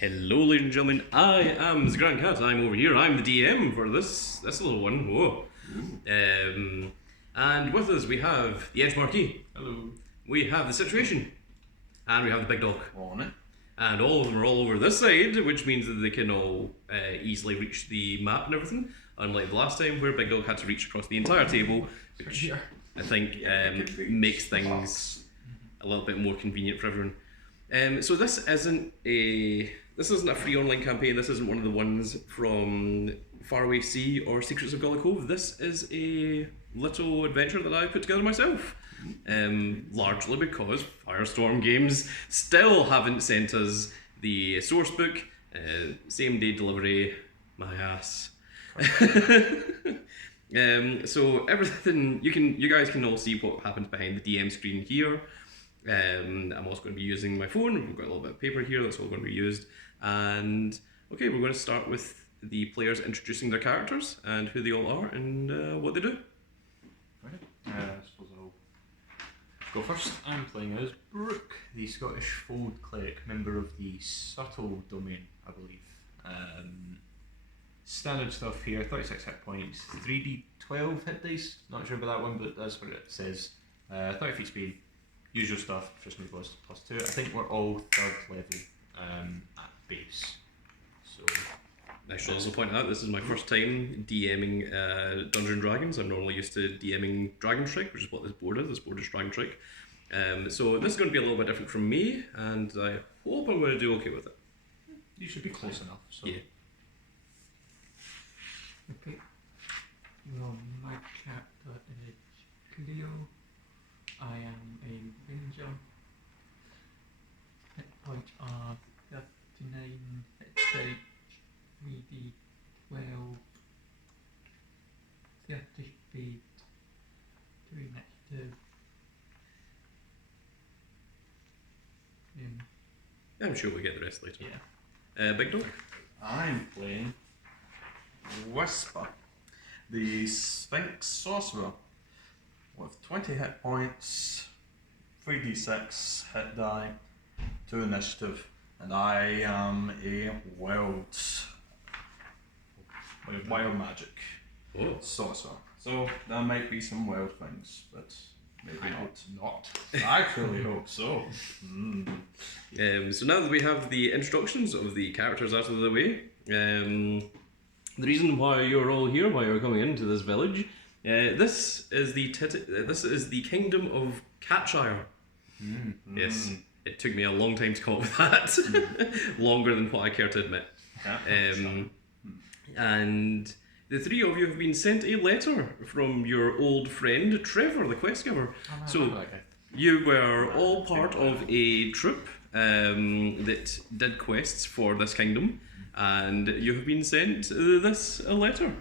Hello, ladies and gentlemen. I am the Grand Cat. I'm over here. I'm the DM for this little one. Whoa. And with us we have the Edge Marquee. Hello. We have the Situation. And we have the Big Dog. On it. And all of them are all over this side, which means that they can all easily reach the map and everything. Unlike the last time where Big Dog had to reach across the entire table, which I think makes things a little bit more convenient for everyone. So this isn't a free online campaign. This isn't one of the ones from Faraway Sea or Secrets of Gullah Cove. This is a little adventure that I put together myself. Largely because Firestorm Games still haven't sent us the source book. Same day delivery, my ass. So everything you guys can all see what happens behind the DM screen here. I'm also going to be using my phone. We've got a little bit of paper here that's all going to be used. And okay, we're going to start with the players introducing their characters and who they all are and what they do. Right. I suppose I'll go first. I'm playing as Brooke, the Scottish Fold Cleric, member of the Subtle Domain, I believe. Standard stuff here, 36 hit points, 3d12 hit dice. Not sure about that one, but that's what it says. 30 feet speed. Usual stuff, just move +2. I think we're all 3rd level at base. So I should also point out this is my first time DMing Dungeons & Dragons. I'm normally used to DMing Dragon Strike, which is what this board is. This board is Dragon Strike. So this is going to be a little bit different from me, and I hope I'm going to do okay with it. you should be close enough. So. Yeah. Okay. Well, my character is Cleo. I am a ranger. Hit points are 39, hit dice 3d12, 30 speed, 3 initiative. I'm sure we'll get the rest later. Yeah. Big Dog? I'm playing Whisper, the Sphinx Sorcerer, with 20 hit points, 3d6 hit die, 2 initiative, and I am a wild magic sorcerer. So there might be some wild things, but maybe not. I truly hope so. So now that we have the introductions of the characters out of the way, the reason why you're all here, why you're coming into this village, this is the kingdom of Catshire. Yes, it took me a long time to come up with that, longer than what I care to admit. And the three of you have been sent a letter from your old friend Trevor, the quest giver. So you were all part of a troop that did quests for this kingdom, and you have been sent a letter,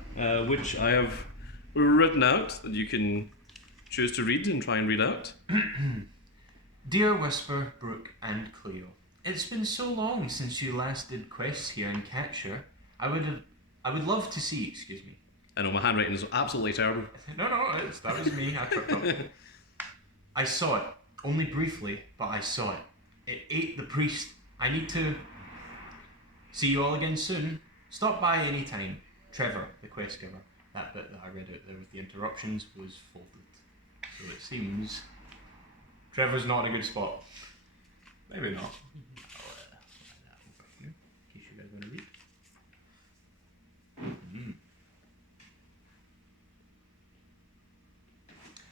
which I have written out that you can choose to read and try and read out. Dear Whisper, Brooke, and Cleo, it's been so long since you last did quests here in Catshire. I would love to see. Excuse me. I know my handwriting is absolutely terrible. No, that was me. I tripped up. I saw it only briefly, but I saw it. It ate the priest. I need to see you all again soon. Stop by any time. Trevor, the quest giver. That bit that I read out there with the interruptions was folded. So it seems Trevor's not in a good spot. Maybe not. I'll write that over here in case you guys want to read.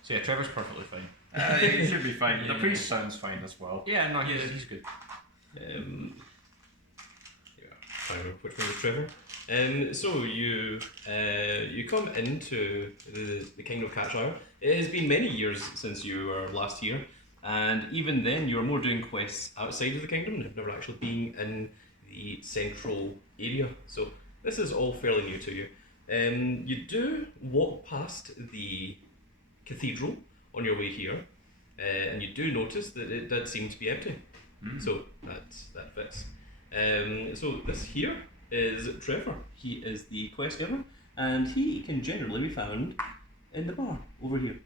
So yeah, Trevor's perfectly fine. He should be fine. The priest sounds fine as well. Yeah, no, he's good. Which one was Trevor? So you come into the Kingdom of Catshire. It has been many years since you were last here, and even then you were more doing quests outside of the kingdom and have never actually been in the central area. So this is all fairly new to you. You do walk past the cathedral on your way here, and you do notice that it did seem to be empty. So that fits. So this here is Trevor. He is the quest giver, and he can generally be found in the bar over here.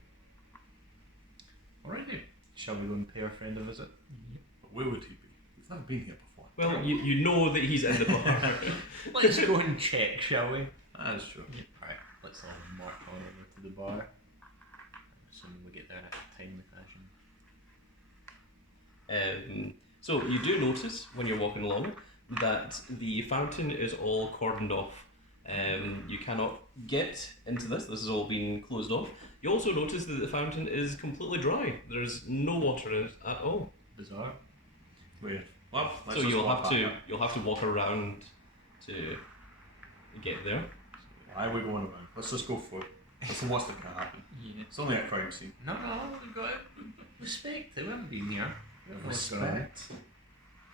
Alrighty. Shall we go and pay our friend a visit? But where would he be? We've never been here before. Well, you know that he's in the bar. Let's go and check, shall we? That's true. Yep. Right, let's all march on over to the bar. Assuming we get there in a timely fashion. So you do notice when you're walking along that the fountain is all cordoned off. You cannot get into this. This has all been closed off. You also notice that the fountain is completely dry. There's no water in it at all. Bizarre. Weird. Well, Let's so just you'll walk have to back up. you'll have to walk around to get there. Why are we going around? Let's just go for it. That's the worst that can happen. Yeah. It's only a crime scene. No, we've got respect. They haven't been here. Respect.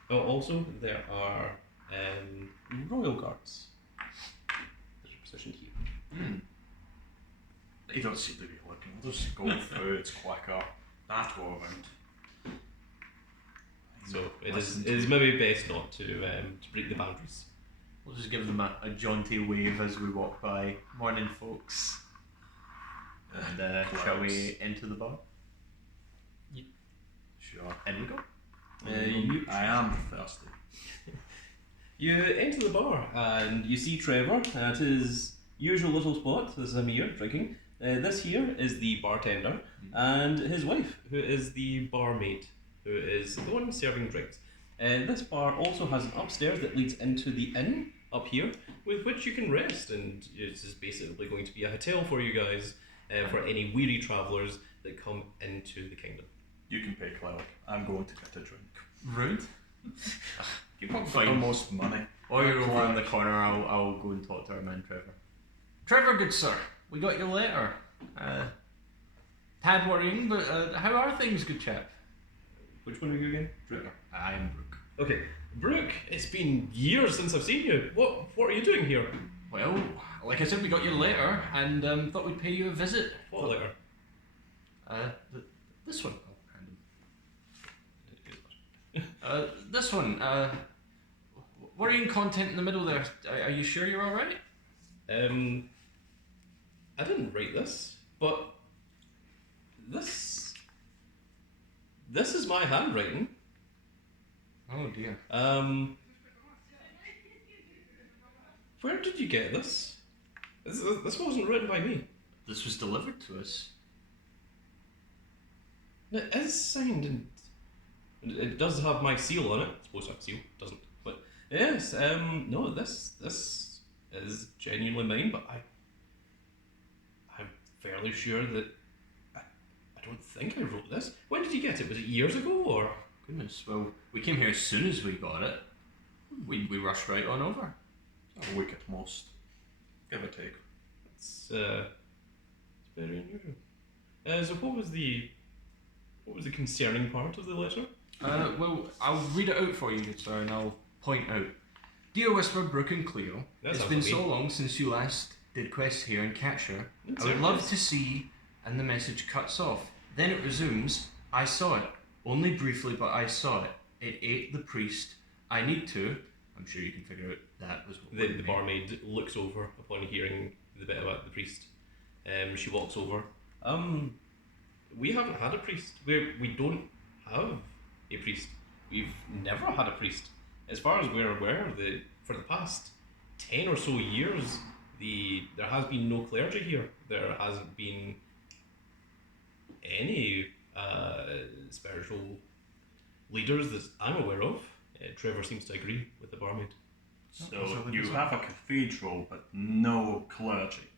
Oh, also there are royal guards. There's a position here. You don't seem to be looking. We'll just go through. It's quicker. Not go around. So it Listen is maybe best not to break the boundaries. We'll just give them a jaunty wave as we walk by. Morning, folks. And shall we enter the bar? Sure. In we go. I am thirsty. You enter the bar and you see Trevor at his usual little spot. This is him here drinking. This here is the bartender and his wife, who is the barmaid, who is the one serving drinks. This bar also has an upstairs that leads into the inn up here, with which you can rest, and this is basically going to be a hotel for you guys, for any weary travellers that come into the kingdom. You can pay Cleric. I'm going to get a drink. Rude. You've got Fine. the most money. While you're over in the corner, I'll go and talk to our man Trevor. Trevor, good sir, we got your letter. Tad worrying, but how are things, good chap? Which one are you again? Trevor. I am Brooke. Okay, Brooke, it's been years since I've seen you. What are you doing here? Well, like I said, we got your letter and thought we'd pay you a visit. What letter? This one. This one. Worrying content in the middle there. Are you sure you're all right? I didn't write this, but this is my handwriting. Oh dear. Where did you get this? This wasn't written by me. This was delivered to us. It is signed and it does have my seal on it. It's supposed to have a seal, it doesn't. But yes, no, this is genuinely mine, but I'm fairly sure that I don't think I wrote this. When did you get it? Was it years ago or? Goodness. Well, we came here as soon as we got it. We rushed right on over. A week at most. Give or take. It's very unusual. So what was the concerning part of the letter? Well, I'll read it out for you, good sir, and I'll point out. Dear Whisper, Brooke and Cleo, That's it's been so long since you last did quests here in Catshire. It's I would serious. love to see, and the message cuts off. Then it resumes, I saw it. Only briefly, but I saw it. It ate the priest. I need to. I'm sure you can figure out that was what The barmaid looks over upon hearing the bit about the priest. She walks over. We haven't had a priest. We don't have a priest. We've never had a priest. As far as we're aware, for the past 10 or so years, there has been no clergy here. There hasn't been any spiritual leaders that I'm aware of. Trevor seems to agree with the barmaid. So you have a cathedral, but no clergy.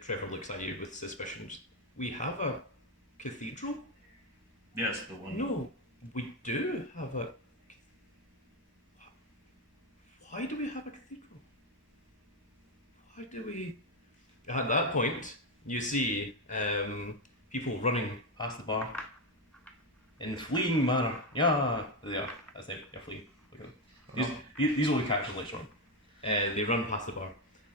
Trevor looks at you with suspicions. We have a cathedral? Yes, the one. No, we do have a. Why do we have a cathedral? Why do we? At that point, you see people running past the bar in fleeing manner. Yeah, they are. That's them. They're fleeing. Look at them. These will be captured later on. They run past the bar.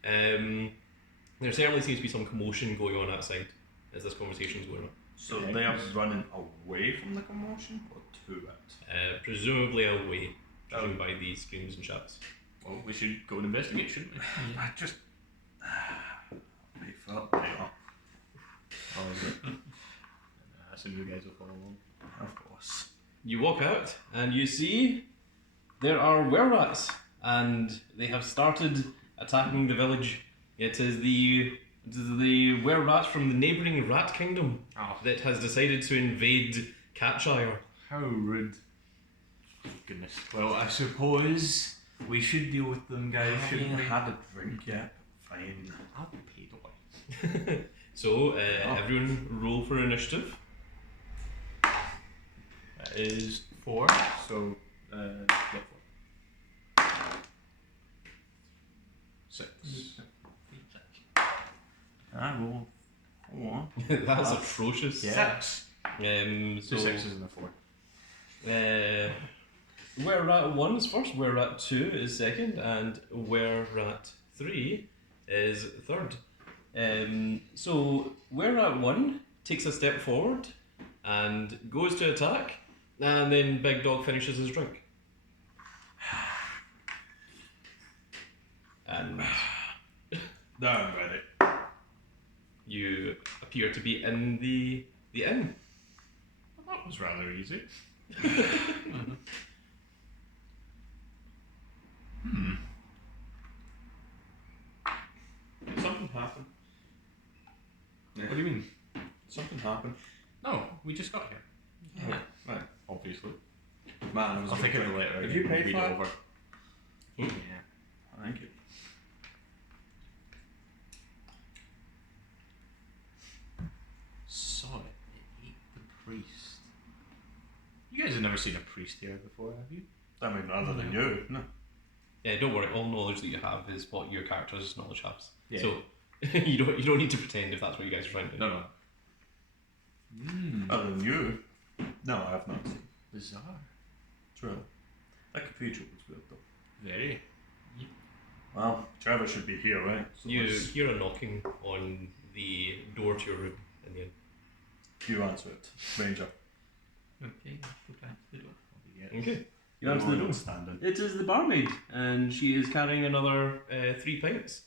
There certainly seems to be some commotion going on outside as this conversation is going on. So they are running away from the commotion or to it? Presumably away, judging by the screams and shouts. Well, we should go and investigate, shouldn't we? I just. We felt better. Oh, is it? I assume you guys will follow along. Of course. You walk out and you see there are were-rats, and they have started attacking the village. It is the were-rats from the neighbouring rat kingdom Oh, that has decided to invade Catshire. how rude. Goodness. Well, I suppose we should deal with them, guys, shouldn't we? had a drink yet. Fine. I'll pay the way. So, everyone roll for initiative. That is 4. So, get 6. I roll 4. That's atrocious. Yeah. 6. So, 2 6s and a 4. Were-rat 1 is first, Were-rat 2 is second, and Were-rat 3 is third. So, Were-rat 1 takes a step forward and goes to attack, and then Big Dog finishes his drink. And Now I'm ready. you appear to be in the inn. Well, that was rather easy. Something happened. What do you mean? Something happened. No, we just got here. Yeah. Right. Obviously. Man, it was I'll a think good of it drink. later. Have you and paid read for it it? over. Yeah. Thank you. Saw it. It ate the priest. You guys have never seen a priest here before, have you? I mean, other than you, no. Yeah, don't worry. All knowledge that you have is what your character's knowledge has. Yeah. So you don't need to pretend if that's what you guys are trying to do. No. Other than you, no, I have not seen. Bizarre. True. That cathedral was weird though. Very. Well, Trevor should be here, right? So You let's- hear a knocking on the door to your room in the inn. you answer it, Ranger. Okay, let's go back to the door. Okay. You answer the door. Standing. It is the barmaid, and she is carrying another 3 pints.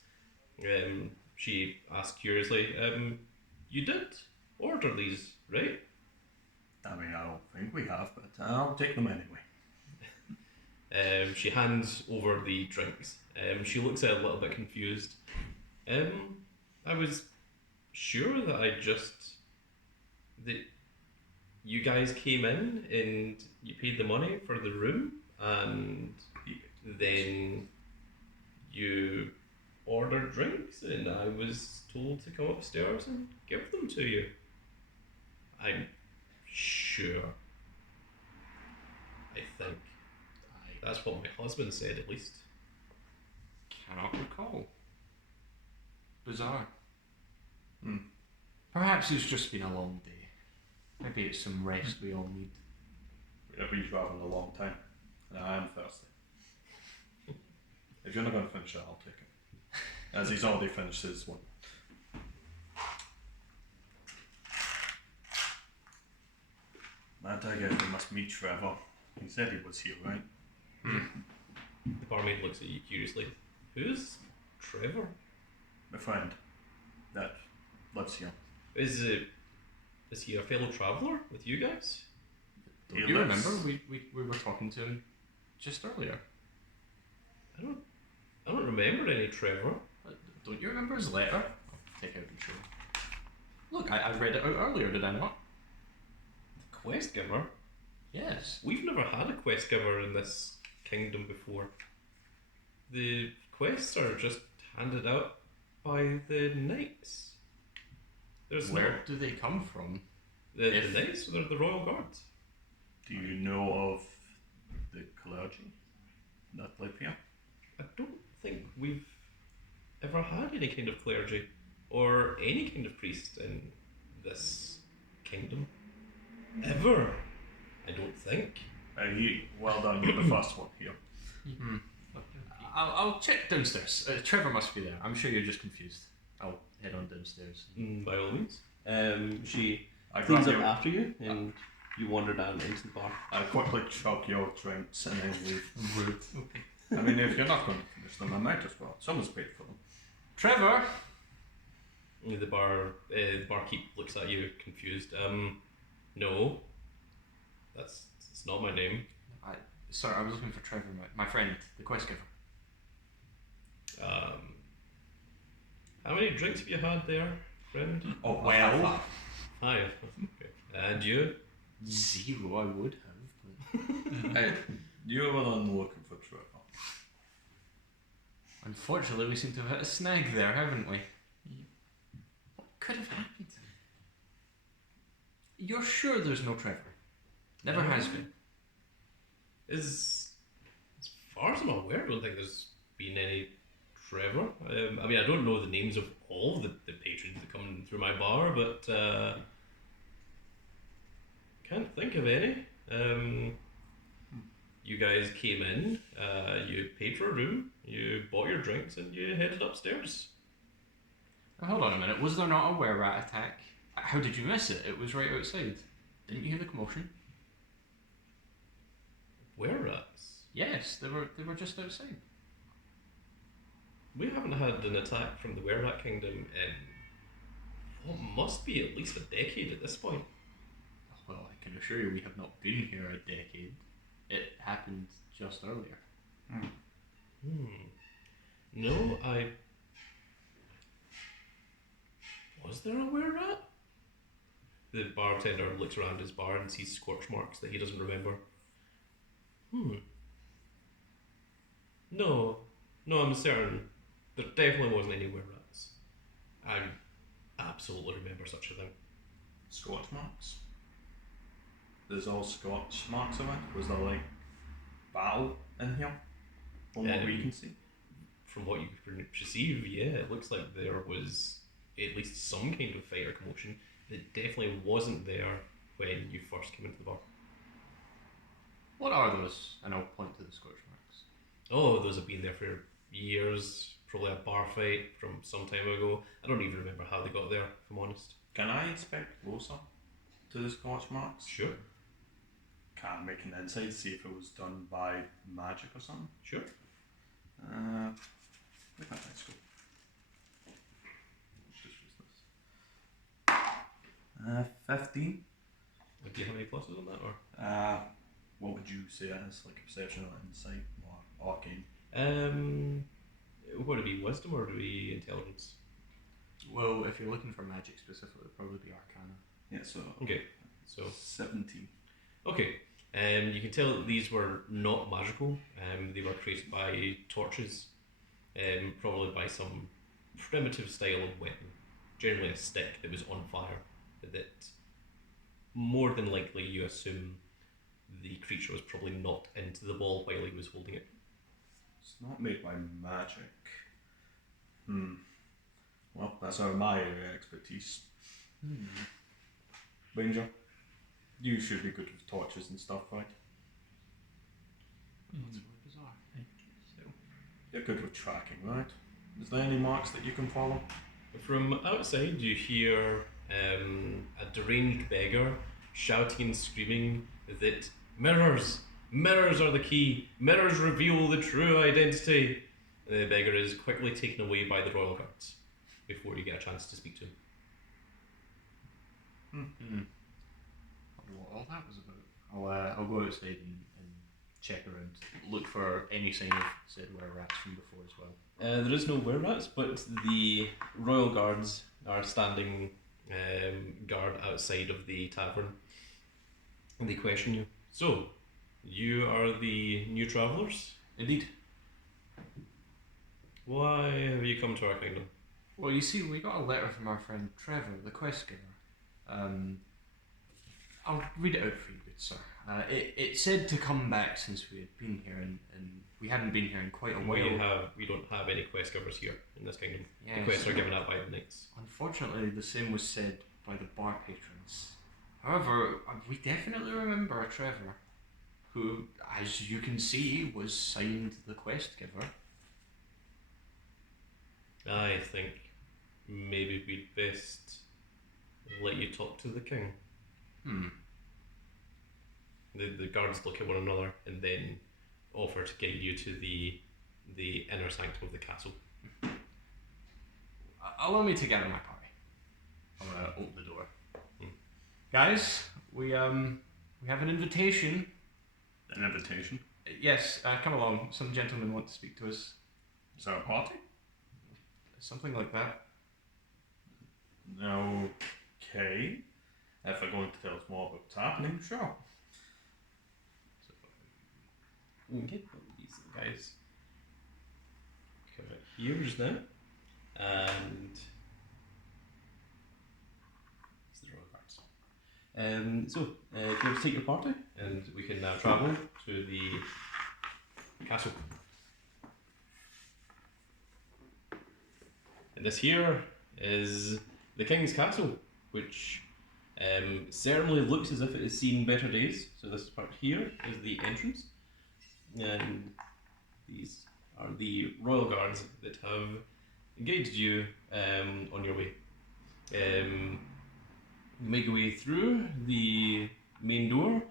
She asks curiously, you did order these, right? I mean, I don't think we have, but I'll take them anyway. She hands over the drinks. She looks a little bit confused. I was sure that that you guys came in and you paid the money for the room, and then you ordered drinks, and I was told to come upstairs and give them to you. I'm sure. I think. I That's what my husband said, at least. cannot recall. Bizarre. Hmm. Perhaps it's just been a long day. Maybe it's some rest we all need. We've been travelling a long time, and I am thirsty. If you're not going to finish it, I'll take it. As he's already finished his one. Matt, I guess we must meet Trevor. He said he was here, right? The barmaid looks at you curiously. Who's Trevor? My friend that lives here. Is he a fellow traveller with you guys? Do He you lives- remember? We were talking to him just earlier. I don't remember any Trevor. Don't you remember his letter? I'll take out and show you. Look, I read it out earlier, did I not? The quest giver? Yes. We've never had a quest giver in this kingdom before. The quests are just handed out by the knights. There's Where do they come from? the if- knights, they're the royal guards. Do you know of the clergy that live here? I don't think we've ever had any kind of clergy or any kind of priest in this kingdom. Ever. I don't think. Well done, you're the first one here. I'll check downstairs. Trevor must be there. I'm sure you're just confused. I'll head on downstairs. By all means. She I cleans grab up your, after you and you wander down into the bar. I quickly chug your drinks and then leave. Rude. Okay. I mean, if you're not going to finish them, I might as well. Someone's paid for them. Trevor! The barkeep looks at you confused. No. It's not my name. Sorry, I was looking for Trevor, my friend, the quest giver. How many drinks have you had there, friend? Oh, Well, Five. Okay. And you? 0 I would have, but hey, you were on looking for Trevor. unfortunately we seem to have hit a snag there, haven't we? What could have happened to him? You're sure there's no Trevor? Never has been. As far as I'm aware, I don't think there's been any Trevor. I mean, I don't know the names of all the patrons that come through my bar, but can't think of any. You guys came in, you paid for a room, you bought your drinks, and you headed upstairs. Now, hold on a minute, was there not a were-rat attack? How did you miss it? It was right outside. Didn't you hear the commotion? Were-rats? Yes, they were just outside. We haven't had an attack from the were-rat kingdom in what must be at least a decade at this point. Well, I can assure you we have not been here a decade. It happened just earlier. No, Was there a were-rat? The bartender looks around his bar and sees scorch marks that he doesn't remember. No, I'm certain. There definitely wasn't any were-rats. I absolutely remember such a thing. Scotch marks. There's all Scotch marks around. Was there like battle in here? From what we can see. From what you can perceive, yeah, it looks like there was at least some kind of fight or commotion. It definitely wasn't there when you first came into the bar. What are those? And I'll point to the scorch marks. Oh, those have been there for years. Probably a bar fight from some time ago. I don't even remember how they got there, if I'm honest. Can I inspect closer to the Scotch marks? Sure. Can I make an insight, see if it was done by magic or something? Sure. Look at that scope. Just use this. 15. Do you have any pluses on that, or? What would you say it is? Like a perception or insight or arcane? Would it be wisdom or would it be intelligence? Well, if you're looking for magic specifically, it'd probably be arcana. Yeah, so Okay, so 17. okay. You can tell that these were not magical. They were created by torches, probably by some primitive style of weapon, generally a stick that was on fire. That more than likely you assume the creature was probably knocked into the ball while he was holding it. It's not made by magic. Well, that's out of my area of expertise. Ranger, you should be good with torches and stuff, right? That's really bizarre. So, You're good with tracking, right? Is there any marks that you can follow? From outside, you hear a deranged beggar shouting and screaming that mirrors are the key, mirrors reveal the true identity. The beggar is quickly taken away by the royal guards before you get a chance to speak to him. I wonder what all that was about. I'll go outside and check around, look for any sign of said were-rats from before as well. There is no were-rats, but the royal guards are standing guard outside of the tavern, and they question you. So, you are the new travellers? Indeed. Why have you come to our kingdom? Well, you see, we got a letter from our friend Trevor, the quest giver. I'll read it out for you, good sir. It said to come back since we had been here, and we hadn't been here in quite a while. We don't have any quest givers here in this kingdom. Yes. The quests are given out by the knights. Unfortunately, the same was said by the bar patrons. However, we definitely remember a Trevor, who, as you can see, was signed the quest giver. I think maybe we'd best let you talk to the king. The guards look at one another and then offer to guide you to the inner sanctum of the castle. Allow me to gather my party. I'll open the door. Guys, we have an invitation. An invitation? Yes, come along. Some gentlemen want to speak to us. Is that a party? Something like that. Okay. If they're going to tell us more about what's happening, sure. Okay, well, these guys come out here just now, and it's the royal guards. So, if you want to take your party, and we can now travel to the castle. And this here is the king's castle, which certainly looks as if it has seen better days. So this part here is the entrance, and these are the royal guards that have guided you on your way. You make your way through the main door,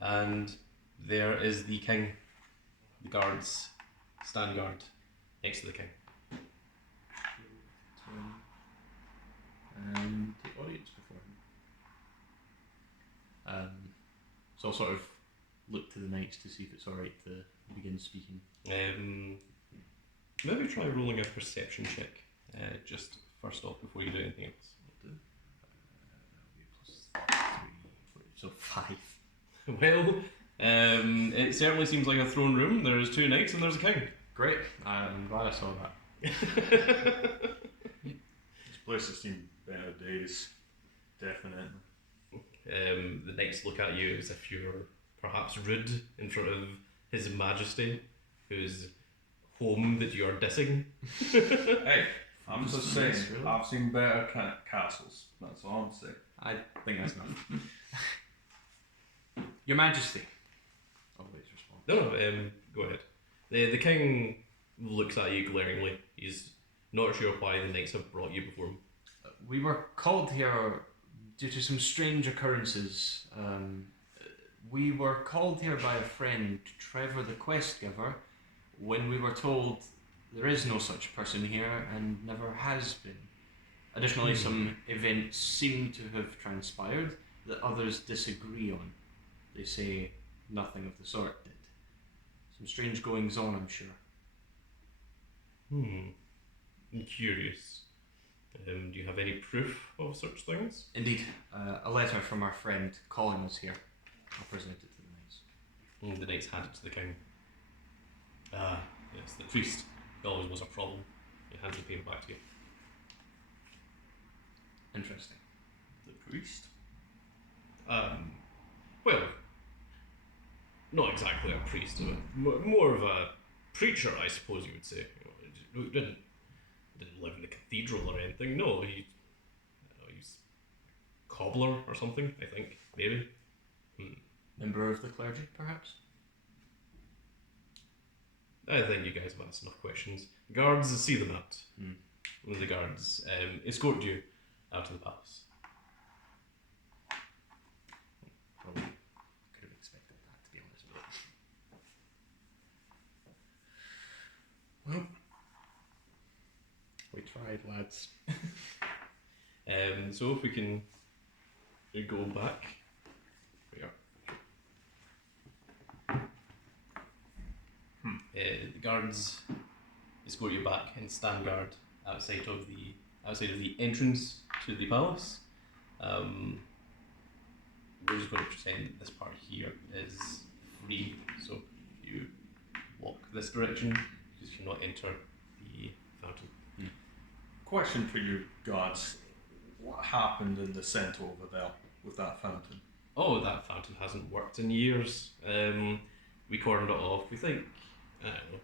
and there is the king. The guards stand guard next to the king. And the audience before him. So I'll sort of look to the knights to see if it's alright to begin speaking. Maybe try rolling a perception check, just first off before you do anything else. That'll be +3, so 5. Well, it certainly seems like a throne room. There's 2 knights and there's a king. Great, I'm glad I saw that. This place has seen better days. Definitely. The knights look at you as if you're perhaps rude in front of His Majesty, whose home that you are dissing. Hey, I'm just saying, Really? I've seen better castles. That's all I'm saying. I think that's enough. Your Majesty. Always respond. No, go ahead. The king looks at you glaringly. He's not sure why the knights have brought you before him. We were called here due to some strange occurrences. We were called here by a friend, Trevor the Quest Giver, when we were told there is no such person here and never has been. Additionally, some events seem to have transpired that others disagree on. They say nothing of the sort did. Some strange goings on, I'm sure. I'm curious. Do you have any proof of such things? Indeed, a letter from our friend calling us here. I'll present it to the knights. The knights hand it to the king. Ah, yes, the priest. He always was a problem. He hands the paper back to you. Interesting. The priest? Well, not exactly a priest, but more of a preacher, I suppose you would say. He didn't live in the cathedral or anything. No, he's a cobbler or something, I think, maybe. Member of the clergy, perhaps? I think you guys have asked enough questions. Guards, see them out. The guards escort you out of the palace. Probably could have expected that, to be honest with you. Well, we tried, lads. So if we can go back. We are. The guards escort you back and stand guard outside of the entrance to the palace. We're just going to pretend that this part here is free. So if you walk this direction, you cannot enter the fountain. Question for you guards. What happened in the centre over there with that fountain? Oh, that fountain hasn't worked in years. We cordoned it off. We think, I don't know,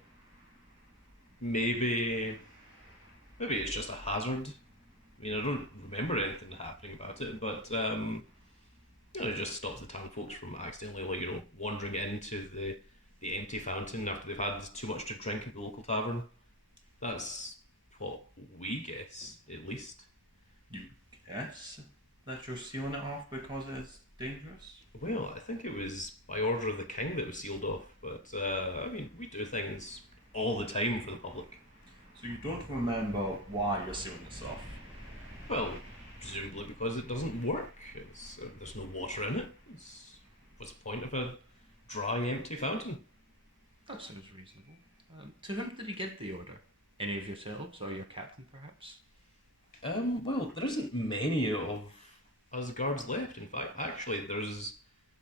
maybe it's just a hazard. I mean, I don't remember anything happening about it, but it just stops the town folks from accidentally, wandering into the empty fountain after they've had too much to drink at the local tavern. That's what we guess, at least. You guess that you're sealing it off because it's dangerous? Well, I think it was by order of the king that it was sealed off, but I mean, we do things all the time for the public. So you don't remember why you're sealing this off? Well, presumably because it doesn't work. There's no water in it. What's the point of a dry, empty fountain? That sounds reasonable. To whom did he give the order? Any of yourselves or your captain, perhaps? Well, there isn't many of us guards left. In fact, actually, there's.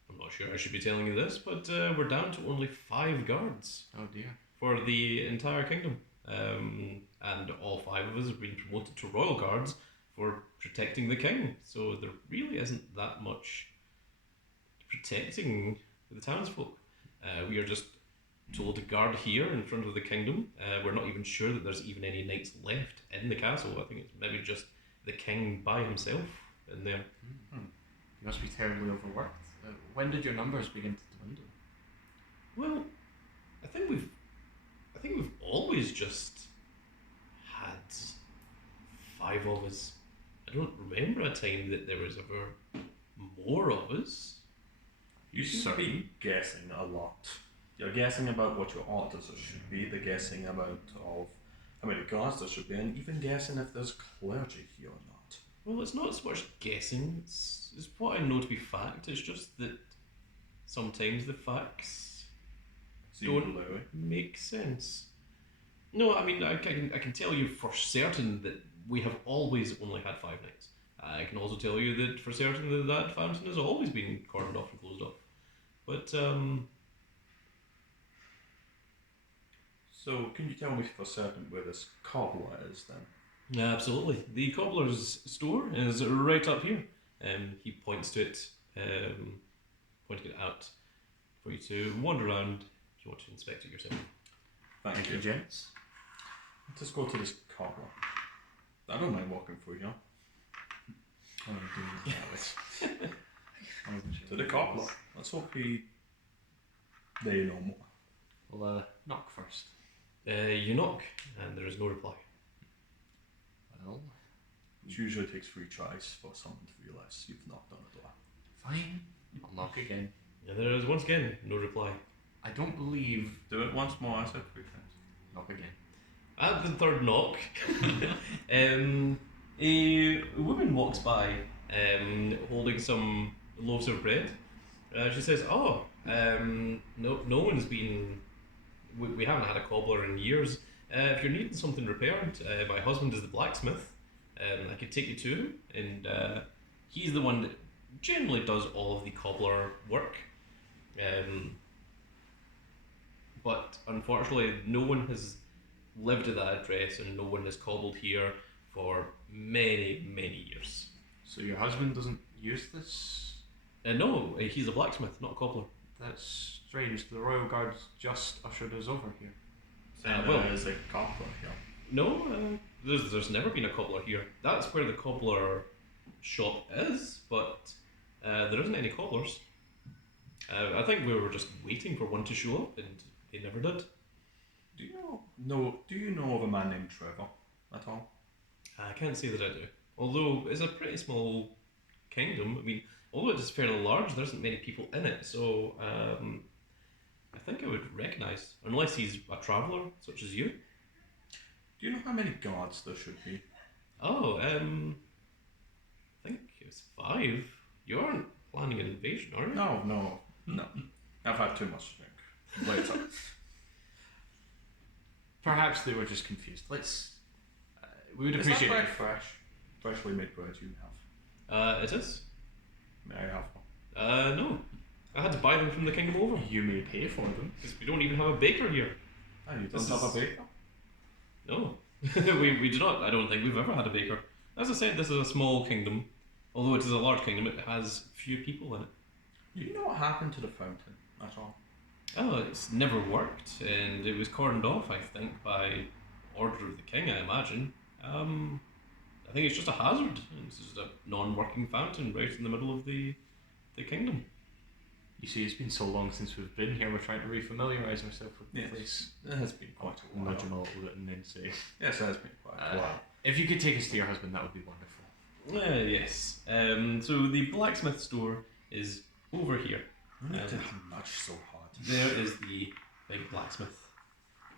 I'm not sure I should be telling you this, but we're down to only 5 guards Oh dear. for the entire kingdom. And all 5 of us have been promoted to royal guards for protecting the king. So there really isn't that much protecting the townsfolk. We are just told to guard here in front of the kingdom. We're not even sure that there's even any knights left in the castle. I think it's maybe just the king by himself in there. You must be terribly overworked. When did your numbers begin to dwindle? Well, I think we've always just had 5 of us. I don't remember a time that there was ever more of us. You seem to be guessing a lot. You're guessing about what your orders should be, the guessing about of how many guards there should be, and even guessing if there's clergy here or not. Well, it's not so much guessing, it's what I know to be fact. It's just that sometimes the facts don't make sense. No, I mean, I can tell you for certain that we have always only had 5 knights. I can also tell you that for certain that fountain has always been cordoned off and closed off. But, So, can you tell me for certain where this cobbler is then? yeah, absolutely. The cobbler's store is right up here. He points to it, pointing it out for you to wander around if you want to inspect it yourself. Thank you. gents. Let's go to this cobbler. I don't mind walking through here. To the cobbler. Let's hope they know more. We'll knock first. You knock, and there is no reply. Well, It usually takes 3 tries for someone to realise you've knocked on the door. fine. I'll knock again. And there is once again no reply. I don't believe. Do it once more, I said 3 times. Knock again. At the third knock, a woman walks by holding some loaves of bread. She says, "Oh, no one's been. We haven't had a cobbler in years. If you're needing something repaired, my husband is the blacksmith. I could take you to him, and he's the one that generally does all of the cobbler work. But unfortunately, no one has lived at that address, and no one has cobbled here for many, many years. So your husband doesn't use this? No, he's a blacksmith, not a cobbler. That's strange. The Royal Guards just ushered us over here. Well, there's a cobbler here. No, there's never been a cobbler here. That's where the cobbler shop is, but there isn't any cobblers. I think we were just waiting for one to show up, and they never did. Do you know of a man named Trevor at all? I can't say that I do. Although it's a pretty small kingdom. I mean, although it is fairly large, there isn't many people in it. So I think I would recognise, unless he's a traveller such as you. Do you know how many guards there should be? Oh, I think it's 5. You aren't planning an invasion, are you? No. I've had too much to drink. Later. Perhaps they were just confused. Let's. We would Is appreciate that it. bread fresh? Freshly made bread you have. It is. May I have one? No. I had to buy them from the kingdom over. You may pay for them. Because we don't even have a baker here. Oh, you This don't have is- a baker? No. we do not. I don't think we've ever had a baker. As I said, this is a small kingdom. Although it is a large kingdom, it has few people in it. Do you know what happened to the fountain at all? Oh, it's never worked, and it was cordoned off, I think, by order of the king, I imagine. I think it's just a hazard. It's just a non-working fountain right in the middle of the kingdom. You see, it's been so long since we've been here, we're trying to refamiliarise ourselves with the place. It has been quite a while. Nudge him a little bit and then say, Yes, it has been quite a while. if you could take us to your husband, that would be wonderful. Yes. So the blacksmith store is over here. I did nudge so hard. There is the big blacksmith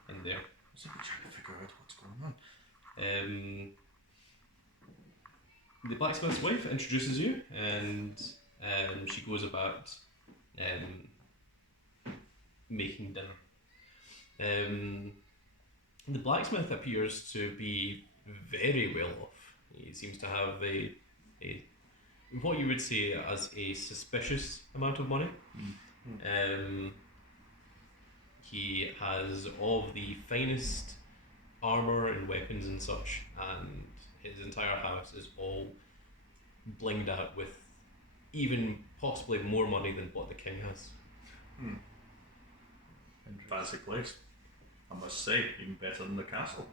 in there. I was trying to figure out what's going on. The blacksmith's wife introduces you, and she goes about making dinner. The blacksmith appears to be very well off. He seems to have a what you would say as a suspicious amount of money. He has all of the finest armor and weapons and such, and his entire house is all blinged out with even possibly more money than what the king has. Fancy place. I must say, even better than the castle.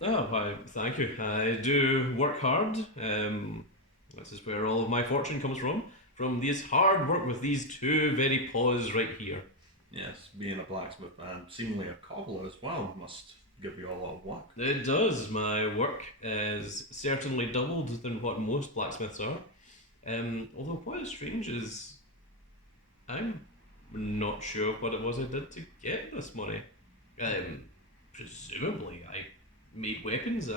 Oh, why, thank you. I do work hard. This is where all of my fortune comes from this hard work with these two very paws right here. Yes, being a blacksmith and seemingly a cobbler as well must give you a lot of work. It does. My work is certainly doubled than what most blacksmiths are. Although what is strange is I'm not sure what it was I did to get this money. Presumably I made weapons.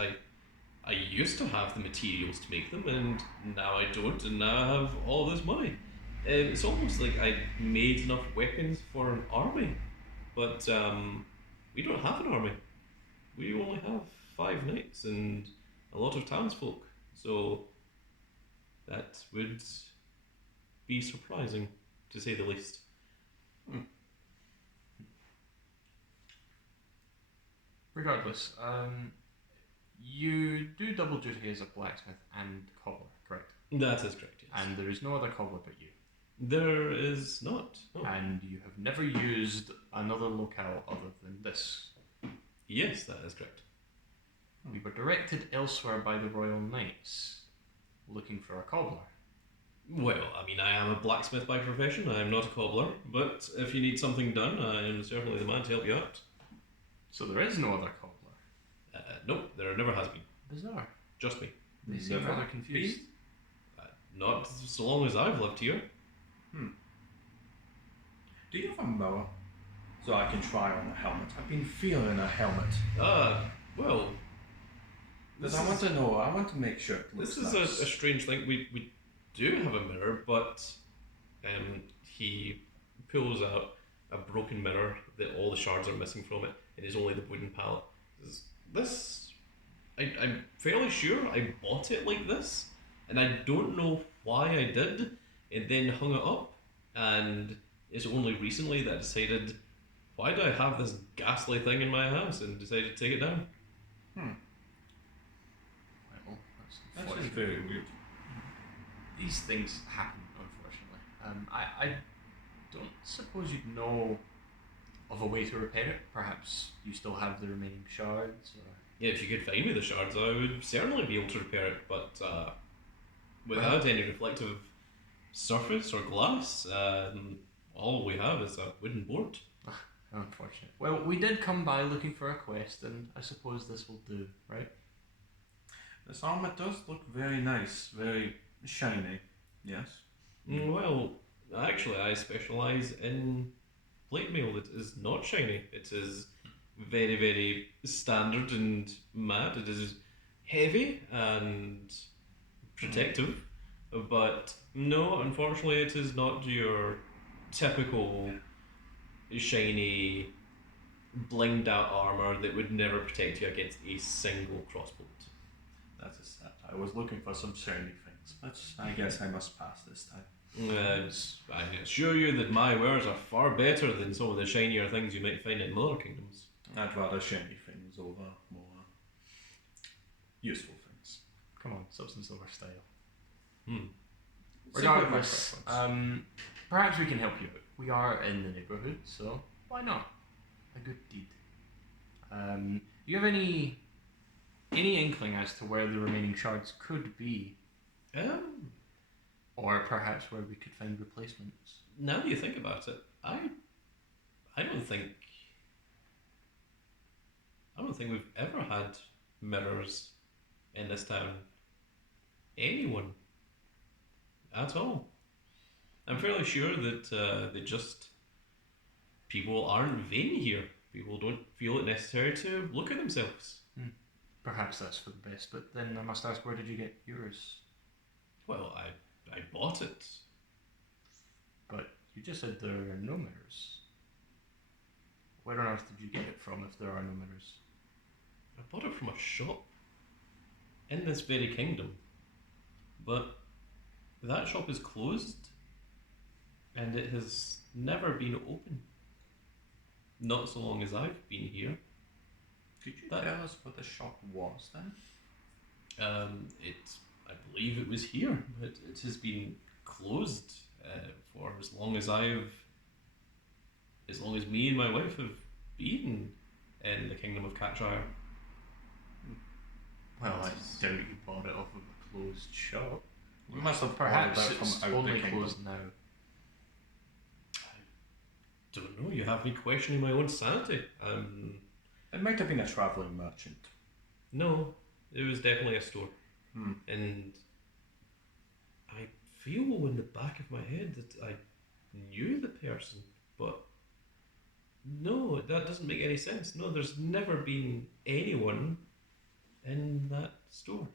I used to have the materials to make them, and now I don't, and now I have all this money. It's almost like I made enough weapons for an army, but we don't have an army. We only have 5 knights and a lot of townsfolk, so that would be surprising, to say the least. Regardless, you do double duty as a blacksmith and cobbler, correct? That is correct, yes. And there is no other cobbler but you. There is not, no. And you have never used another locale other than this. Yes, that is correct. We were directed elsewhere by the Royal Knights, looking for a cobbler. Well, I mean, I am a blacksmith by profession, I am not a cobbler, but if you need something done, I am certainly the man to help you out. So there is no other cobbler. Nope, there never has been. Bizarre. Just me. They seem Never rather confused. Not so long as I've lived here. Do you have a mower? So I can try on a helmet. I've been feeling a helmet. Well... Because I want to know, I want to make sure it looks This is nice. a strange thing. We do have a mirror, but he pulls out a broken mirror that all the shards are missing from it, and is only the wooden pallet. I'm fairly sure I bought it like this, and I don't know why I did, and then hung it up, and it's only recently that I decided, why do I have this ghastly thing in my house, and decided to take it down. Well, that's That is unfortunate. very weird. These things happen, unfortunately. I don't suppose you'd know of a way to repair it. Perhaps you still have the remaining shards, or... Yeah, if you could find me the shards, I would certainly be able to repair it, but without any reflective surface or glass, all we have is a wooden board. Unfortunate. Well, we did come by looking for a quest, and I suppose this will do, right? This helmet does look very nice, very shiny. Yes. Well, actually, I specialise in plate mail that is not shiny. It is very, very standard and matte. It is heavy and protective, but no, unfortunately, it is not your typical shiny, blinged out armour that would never protect you against a single crossbolt. That is sad. I was looking for some shiny things, but I guess I must pass this time. I can assure you that my wares are far better than some of the shinier things you might find in other kingdoms. I'd rather shiny things over more useful things. Come on, substance over style. Hmm. Regardless, perhaps we can help you out. We are in the neighbourhood, so why not? A good deed. Do you have any inkling as to where the remaining shards could be? Or perhaps where we could find replacements? Now that you think about it, I don't think we've ever had mirrors in this town. Anyone at all. I'm fairly sure that people aren't vain here. People don't feel it necessary to look at themselves. Perhaps that's for the best, but then I must ask, where did you get yours? Well, I bought it. But you just said there are no mirrors. Where on earth did you get it from if there are no mirrors? I bought it from a shop in this very kingdom, but that shop is closed and it has never been open. Not so long as I've been here. Could you tell us what the shop was then? I believe it was here, but it has been closed for as long as me and my wife have been in the kingdom of Catshire. Well, I doubt you bought it off of a closed shop. We must have Perhaps ordered it it's from out only the kingdom. closed now. Don't know. You have me questioning my own sanity. It might have been a travelling merchant. No, it was definitely a store. And I feel in the back of my head that I knew the person, but no, that doesn't make any sense. No, there's never been anyone in that store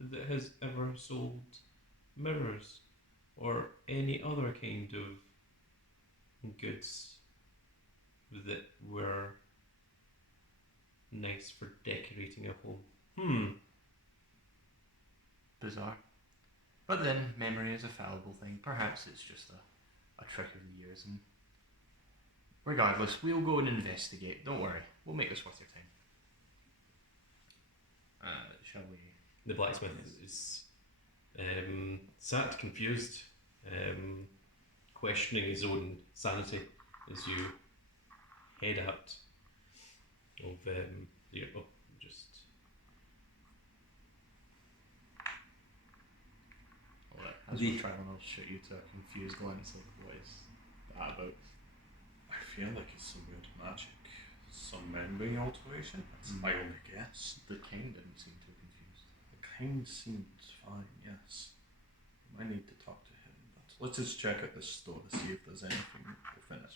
that has ever sold mirrors or any other kind of goods that were nice for decorating a home. Bizarre. But then, memory is a fallible thing. Perhaps it's just a trick of the years. And regardless, we'll go and investigate. Don't worry. We'll make this worth your time. Shall we? The blacksmith is sat confused, questioning his own sanity as you head out of just. As we're traveling, I'll shoot you to a confused glance of what is that about. I feel like it's some weird magic. Some memory alteration. That's my only guess. The king didn't seem too confused. The king seemed fine, yes. I might need to talk to him, but let's just check at this store to see if there's anything within it.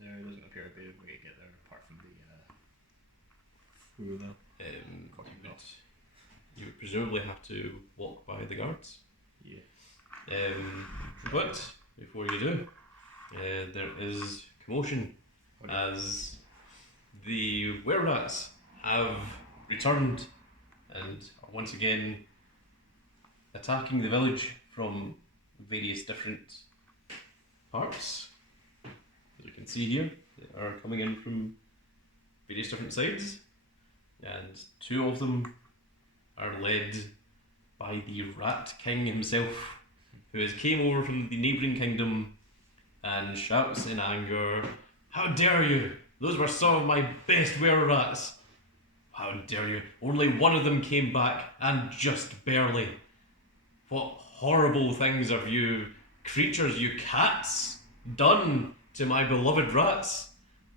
There doesn't appear to be a way to get there apart from the Who the? You would presumably have to walk by the guards. Yeah. But before you do, there is commotion as the were-rats have returned and are once again attacking the village from various different parts. As you can see here, they are coming in from various different sides, and two of them are led by the Rat King himself, who has came over from the neighbouring kingdom and shouts in anger, "How dare you! Those were some of my best were-rats! How dare you! Only one of them came back, and just barely! What horrible things have you creatures, you cats, done to my beloved rats?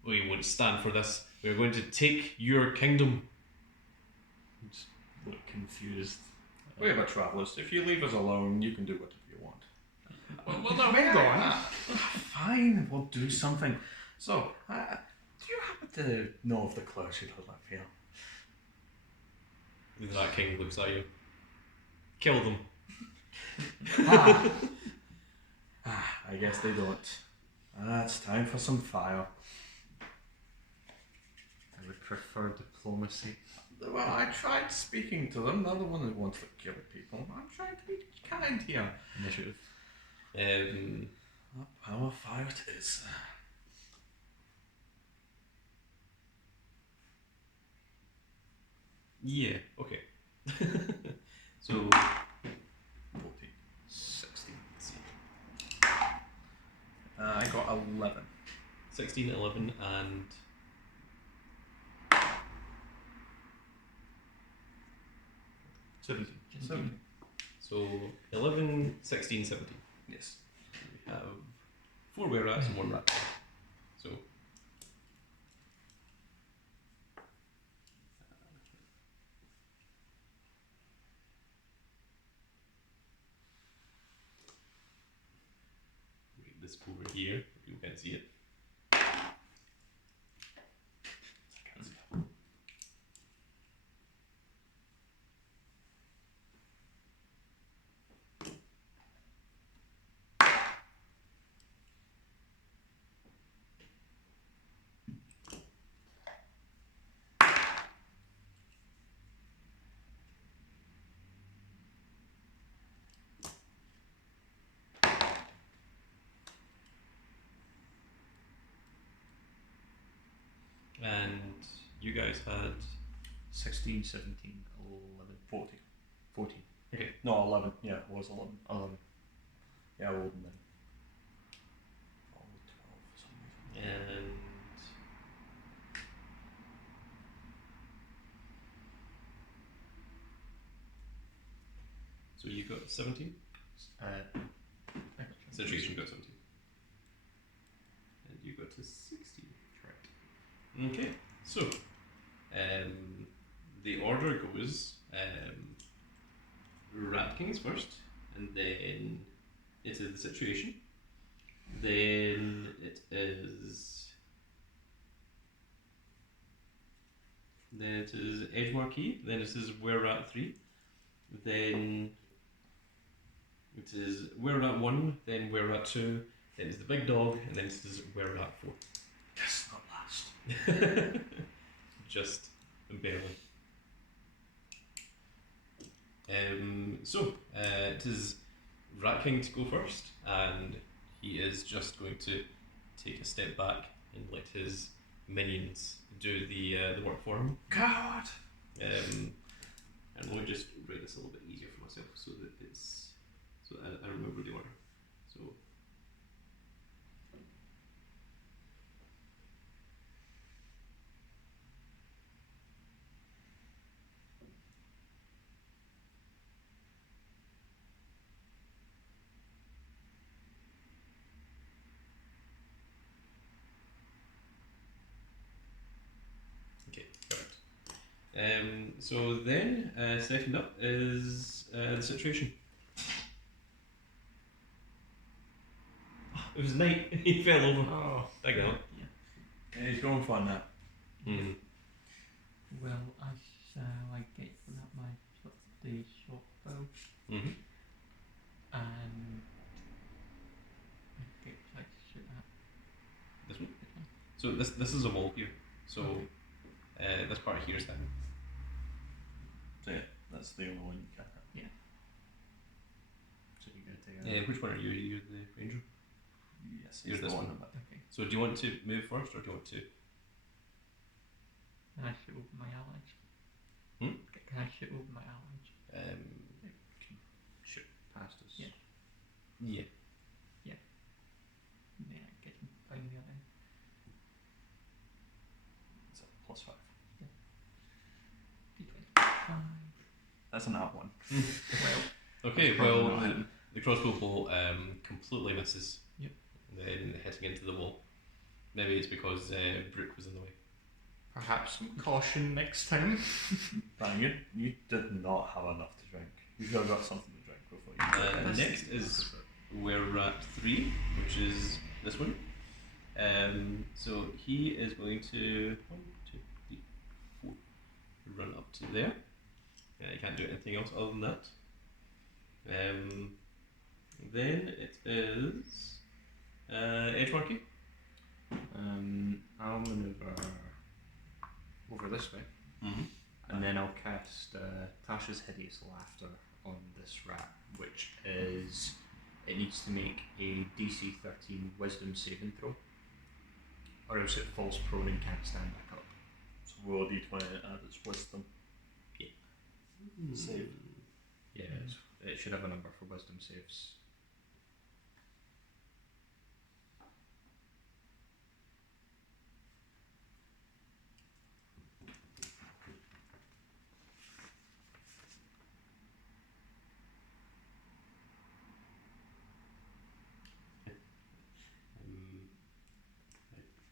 We won't stand for this. We are going to take your kingdom." Just look confused. We are travellers. If you leave us alone, you can do whatever you want. Well, no, hang on. Fine, we'll do something. So, do you happen to know if the clergy live here? The Rat King looks at you. Kill them. I guess they don't. It's time for some fire. I would prefer diplomacy. Well, I tried speaking to them. They're the one who wants to kill people. I'm trying to be kind here. Initiative. Power fire it is. Yeah, okay. So, 14. 16. I got 11. 16, 11, and 17. 17. so 11, 16, 17. Yes. We have 4 were-rats and 1 rat. So, read this over here, you can see it. And you guys had 16, 17, 11, 14. 14, No, 11. Yeah, it was 11. 11. Yeah, I rolled 9. I rolled 12 for some reason. and so you got 17. Situation got 17. And you got to 16. Correct. Okay, so the order goes Rat Kings first, and then it is the situation. Then it is Edge Marquee. Then it is Were Rat 3. Then it is Were Rat 1. Then Were Rat 2. Then it's the Big Dog, and then it is Were Rat 4. Yes, not last. Just barely. So it is Rat King to go first, and he is just going to take a step back and let his minions do the work for him. God! And let me just write this a little bit easier for myself so that I remember the order. So. Okay, correct. So then, second up is the situation. It was night. He fell over. Oh. Dig it out. Yeah, he's going for a nap. Mm. Well, I shall I get up my the short bow Mm-hmm. and I get like to shoot at This one. this one. So this is a wall here. So this part here is him. So yeah, that's the only one you can have. So you're going to take a... Which one are you? You're the ranger. Yes, Here's he's this the one. one. Okay. So do you want to move first, or do you want to? Can I shoot over my allies? Hmm? Can I shoot over my allies? Shoot past us. Yeah. Yeah. Yeah, get him by the other end. It's a +5. D25. That's a nat one. Well, Okay. That's probably Well, not him. the crossbow bolt completely misses. Yep. Then hitting into the wall. Maybe it's because Brooke was in the way. Perhaps some caution next time. Brian, you did not have enough to drink. You should have got something to drink before you did this. Next is Were Rat 3, which is this one. So he is going to 1, 2, 3, 4 run up to there. You can't do anything else other than that. Then it is Edge Marquee. I'll maneuver over this way, Mm-hmm. and then I'll cast Tasha's Hideous Laughter on this rat, which is it needs to make a DC 13 Wisdom saving throw, or else it falls prone and can't stand back up. So roll a d20 and add its wisdom. Save. Yeah, it should have a number for Wisdom saves.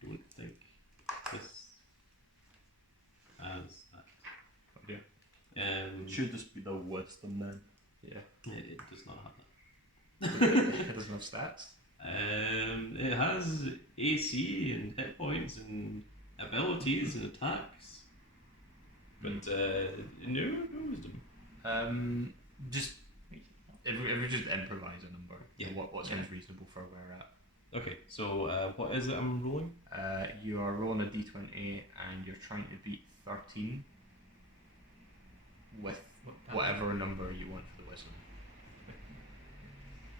I don't think this has that. Oh dear. Should this be the wisdom then? Yeah. It does not have It doesn't have stats. that. It has AC and hit points and abilities and attacks, but no wisdom. Just if we just improvise a number, Yeah. what seems reasonable for where we're at. Okay, so what is it I'm rolling? You are rolling a d20 and you're trying to beat 13 with whatever number you want for the wisdom.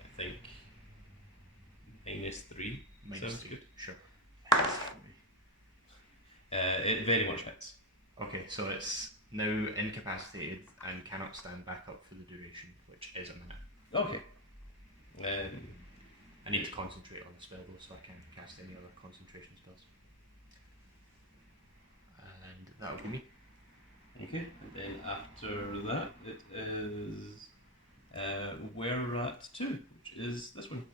I think -3 Minus sounds 3. good. Sure. It very much hits. Okay, so it's now incapacitated and cannot stand back up for the duration, which is a minute. Okay. I need to concentrate on the spell though, so I can't cast any other concentration spells. And that'll be me. Okay, and then after that, it is Were-Rat 2, which is this one.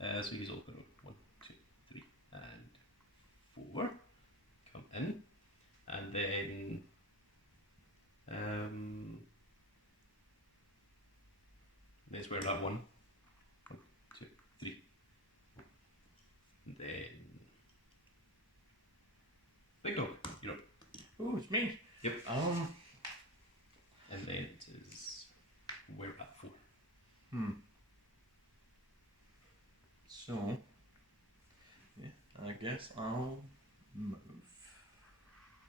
So he's all going to 1, 2, 3, and 4. Come in, and then there's Were-Rat 1. 1, 2, 3. And then Big Dog, you're up. Oh, it's me. Yep. And then it is Were-Rat 4. So, yeah, I guess I'll move.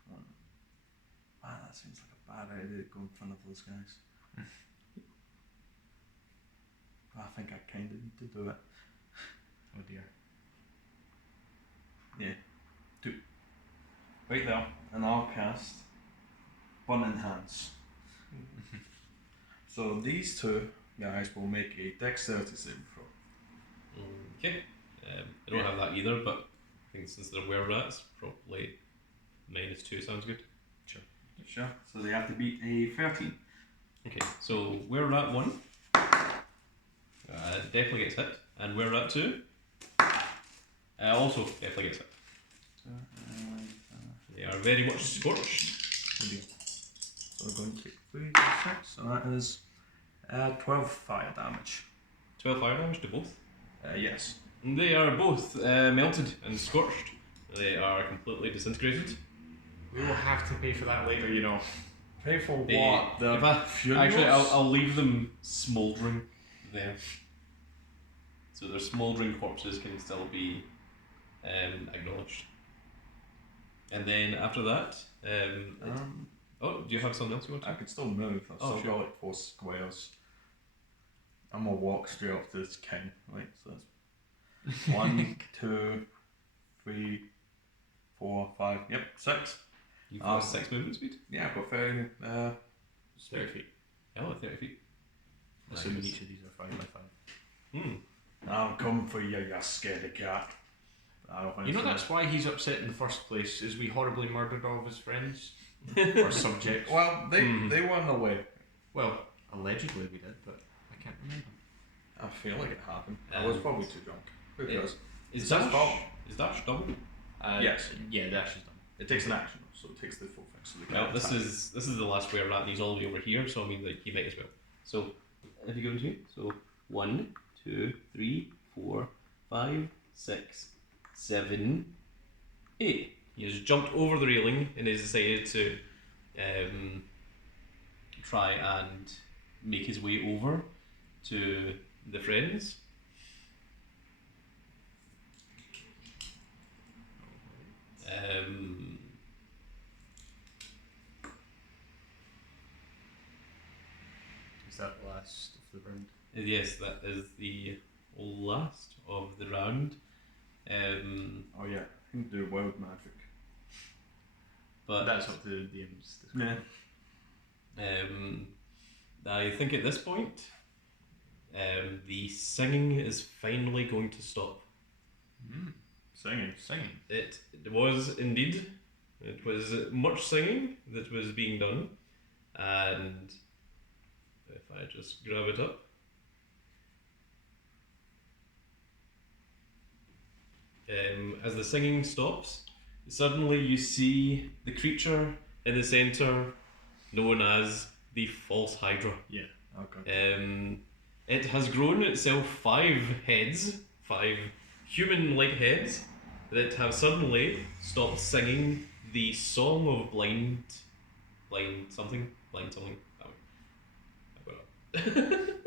Man, that seems like a bad idea to go in front of those guys. I think I kind of need to do it. Oh dear. Yeah. 2. Right there, and I'll cast Burning Hands. So these two guys will make a dexterity saving throw. Okay. I don't have that either, but I think since they're were-rats, probably -2 sounds good. Sure. So they have to beat a 13. Okay, so were-rat 1 definitely gets hit, and were-rat 2 also definitely gets hit. They are very much scorched. Oh dear. So we're going to take 3 6, so that is 12 fire damage. 12 fire damage to both. Yes. And they are both melted and scorched. They are completely disintegrated. We will have to pay for that later, you know. Pay for what? If actually, I'll leave them smouldering there. So their smouldering corpses can still be acknowledged. And then after that, oh, do you have something else you want to? I could still move. I've still sure. got like 4 squares. I'm gonna walk straight up to this king. Right, so that's 1, 2, 3, 4, 5. Yep, 6. You've got 6 movement speed? Yeah, I've got 30. 30 feet. Oh, 30 feet. Assuming Nice. each of these are 5 by 5. I'm coming for you, you scaredy cat. I don't think You know so. that's why he's upset in the first place, is we horribly murdered all of his friends. Or subjects. Well, they weren't away. Well, allegedly we did, but I can't remember. I feel like it happened. I was probably too drunk. Who cares? Is It's dash, his fault. is dash double? Yes. Yeah, dash is done. It takes an action, so it takes the full thing. So they Well, can't this attack. is the last were rat, and he's all the way over here, so I mean, like, he might as well. So, if you go into it, so 1, 2, 3, 4, 5, 6, 7, 8. He has jumped over the railing and has decided to try and make his way over to the friends. Is that the last of the round? Yes, that is the last of the round. Oh yeah, I can do wild magic. But That's up to the DM's Yeah. I think at this point, the singing is finally going to stop. Singing. It was indeed. It was much singing that was being done, and if I just grab it up. As the singing stops, suddenly you see the creature in the centre, known as the False Hydra. Yeah. Okay. It has grown itself 5 heads, 5 human-like heads, that have suddenly stopped singing the song of blind something. Oh, I got it.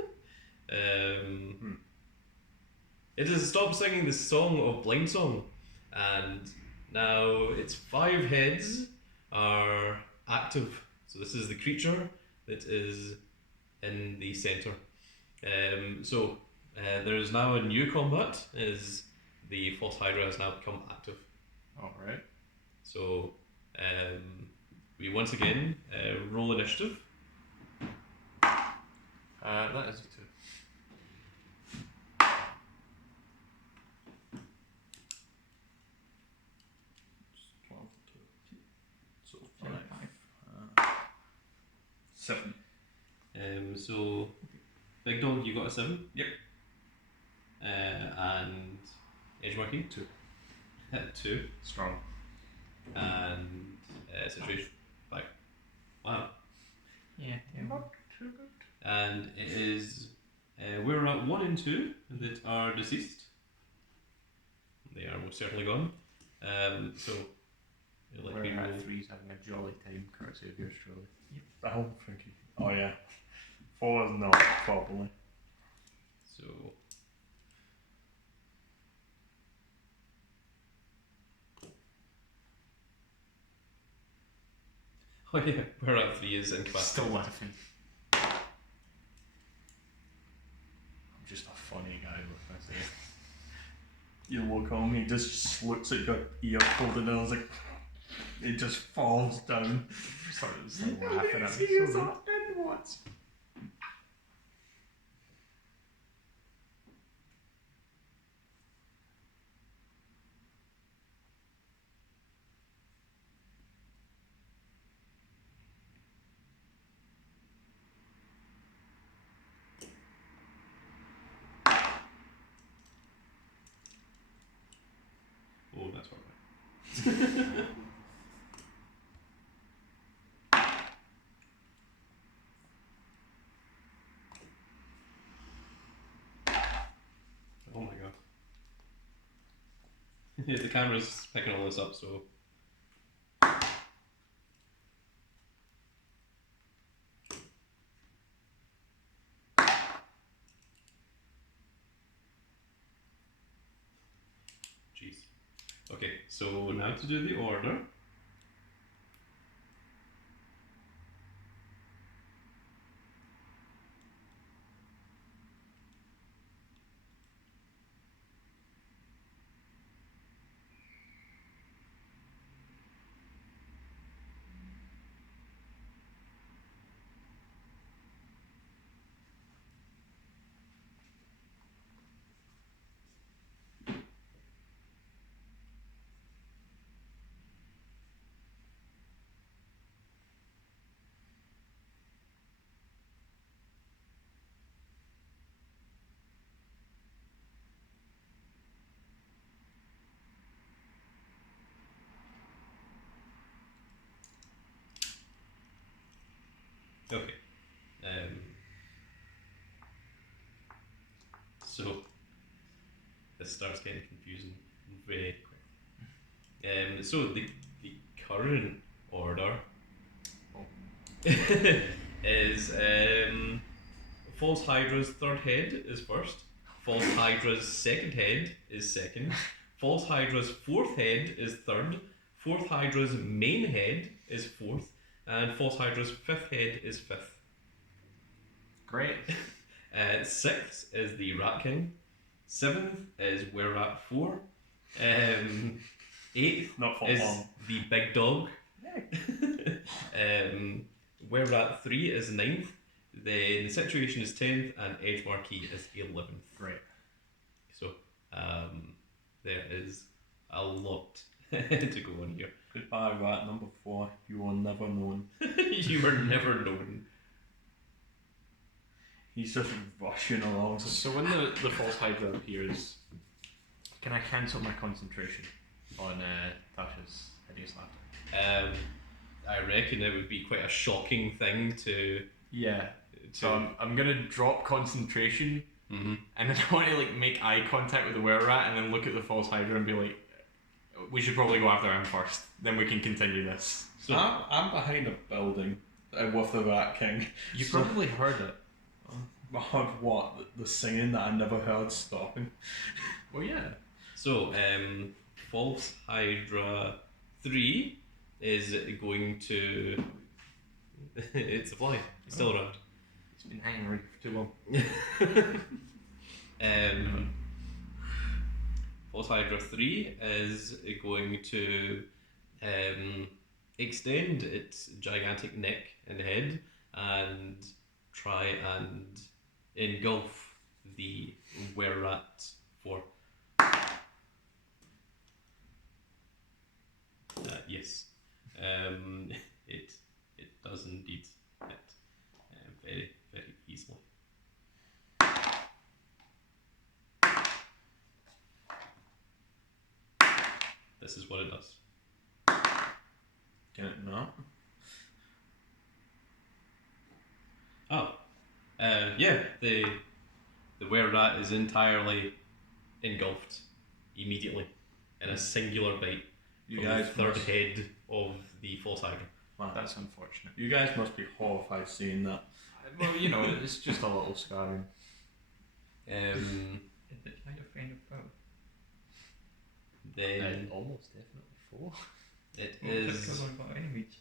It has stopped singing the song of blind song, and now its 5 heads are active. So this is the creature that is in the centre. So there is now a new combat, as the False Hydra has now become active. Alright. So We once again roll initiative. That is a 2. So So 5. 5. 7. So Big Dog, you got a 7. Yep. And Edgemarky 2. 2. Strong. And Situation 5. Wow. Yeah. Not too good. And it is we're at 1 and 2 that are deceased. They are most certainly gone. So let We're me roll. at 3's having a jolly time, courtesy of yours truly. Oh, Frankie. Oh, yeah. 4 is not, probably. So oh yeah, we're at 3 is incapacitated. Still laughing. I'm just a funny guy, what can I say? You look on me, he just looks at your ear folded and I was like, it just falls down. Starts like laughing at me. So and what? Oh, that's right. Oh my god. Yeah, the camera's picking all this up, so. Jeez. Okay, so now to do the order. Okay. So this starts getting confusing very quick. So the current order is False Hydra's third head is first. False Hydra's second head is second. False Hydra's fourth head is third. Fourth Hydra's main head is fourth. And False Hydra's fifth head is fifth. Great. Sixth is the Rat King. Seventh is Were Rat 4. Eighth Not for is long. the Big Dog. Were Rat 3 is ninth. Then the Situation is 10th, and Edge Marquee is 11th. Great. So there is a lot to go on here. Goodbye, rat number 4. You were never known. You were never known. He's just rushing along. So when the false hydra appears, can I cancel my concentration on Tasha's hideous laughter? I reckon it would be quite a shocking thing to. Yeah. So I'm gonna drop concentration, Mhm. and then I want to like make eye contact with the were-rat, and then look at the false hydra and be like, we should probably go after him first. Then we can continue this. So I'm behind a building with the Rat King. You So- probably heard it. I heard what? The singing that I never heard stopping. Well, yeah. So, False Hydra 3 is going to. It's a fly. It's still around. It's been hanging around for too long. False Hydra 3 is going to extend its gigantic neck and head and try and engulf the were-rat for. Yes, it does indeed hit very very easily. This is what it does. Can it not? Oh, yeah. The were-rat is entirely engulfed immediately in a singular bite. You from guys the third must, head of the false hydra. wow, That's unfortunate. you guys must be horrified seeing that. Well, it's just a little scarring. Is it like a friend of foe? Then Almost definitely 4. it Well, is. that's what about enemies.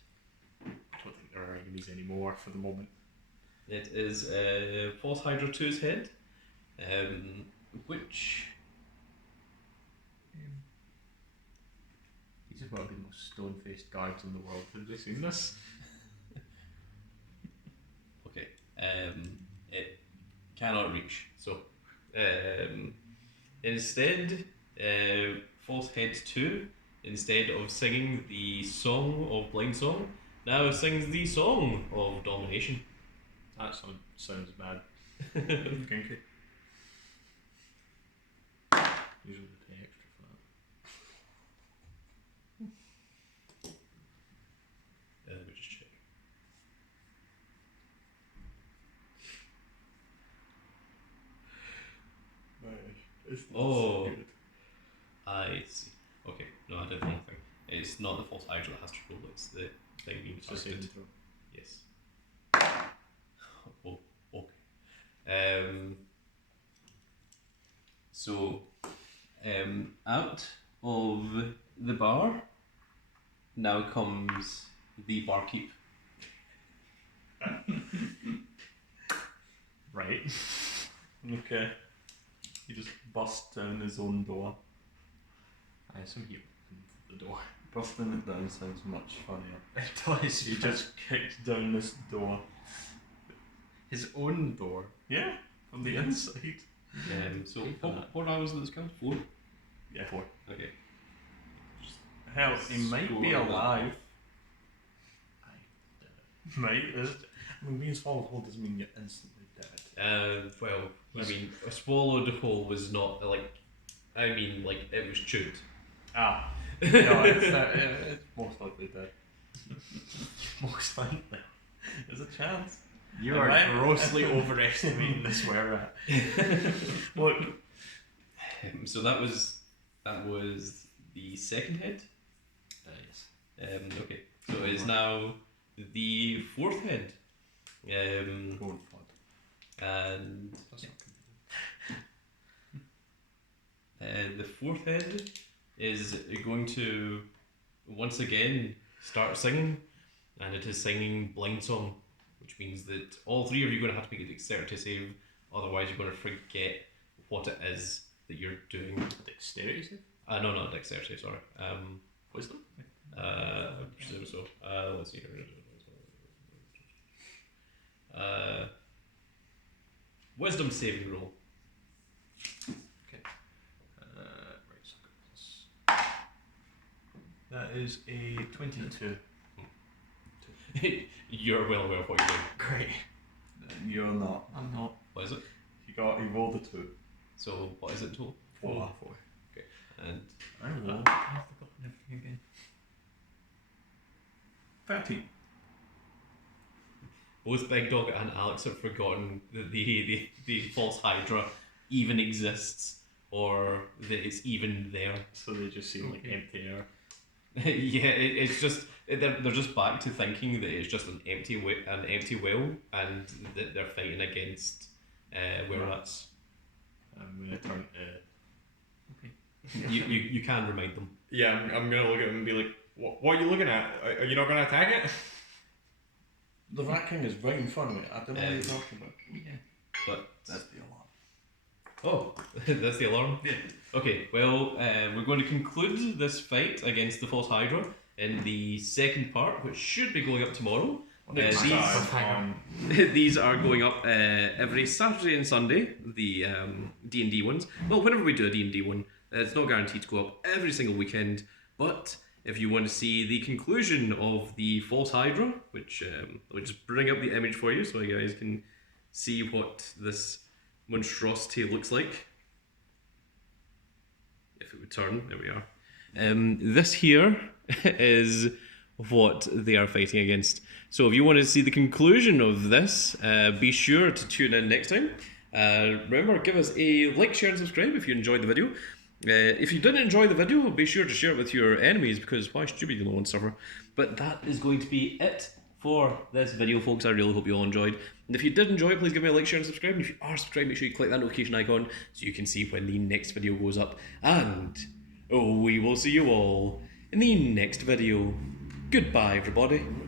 I don't think there are enemies anymore for the moment. It is false hydra 2's head, which These are one of the most stone-faced guards in the world. Have you seen this? okay. It cannot reach. So instead, false head 2, instead of singing the song of blind song, now sings the song of domination. That sounds bad. Kinky. Usually we pay extra for that. Let me just check. Oh. I see. Okay, no, I did the wrong thing. It's not the false hydra that has to roll, it's the thing being It's the same targeted. throw. Yes. Oh, okay. So, out of the bar now comes the barkeep. Right. Okay. He just busts down his own door. I assume he opened the door. Busting it down sounds much funnier. It does. He just kicks down this door. His own door. Yeah, from the inside. So, Pay for that. what hours is this count? 4? Yeah. Okay. Hell, he might be Score that. alive. I Might. I mean, being swallowed whole doesn't mean you're instantly dead. Well, I mean, a swallowed whole was not like. I mean, like it was chewed. Ah. No, it's most likely dead. most likely. There's a chance. You Am are I- grossly overestimating this were-rat. Look, So that was the second head. Yes. Okay, so it is now the fourth head. going flood. And That's not the fourth head is going to once again start singing, and it is singing blind song, which means that all three of you are going to have to make a dexterity save, otherwise you're going to forget what it is that you're doing. Dexterity save? No, not dexterity, sorry. Wisdom? I presume so. Let's see here. Wisdom saving roll. Right, so I got plus. That is a 22. You're well aware of what you're doing. Great. You're not. I'm not. What is it? He rolled a 2. So what is it total? 4. And I rolled I've forgotten everything again. 13. both Big Dog and Alex have forgotten that the false Hydra even exists, or that it's even there. So they just seem like empty air. Yeah, it's just they're just back to thinking that it's just an empty well, and that they're fighting against were-rats. I'm gonna turn You can remind them. Yeah, I'm gonna look at him and be like, what are you looking at? Are you not gonna attack it? The Rat King is right in front of me. I don't know what you're talking about. Yeah. But That's the alarm. oh, that's the alarm. Yeah. Okay, well, we're going to conclude this fight against the false Hydra in the second part, which should be going up tomorrow. Next these, time. these are going up every Saturday and Sunday, the D&D ones. Well, whenever we do a D&D one, it's not guaranteed to go up every single weekend, but if you want to see the conclusion of the False Hydra, which I'll just bring up the image for you so you guys can see what this monstrosity looks like. If it would turn, there we are. This here is what they are fighting against. So if you want to see the conclusion of this, be sure to tune in next time. Remember, give us a like, share and subscribe if you enjoyed the video. If you didn't enjoy the video, be sure to share it with your enemies, because why should you be the lone sufferer? But that is going to be it for this video, folks. I really hope you all enjoyed. And if you did enjoy it, please give me a like, share and subscribe. And if you are subscribed, make sure you click that notification icon so you can see when the next video goes up. And we will see you all in the next video. Goodbye, everybody.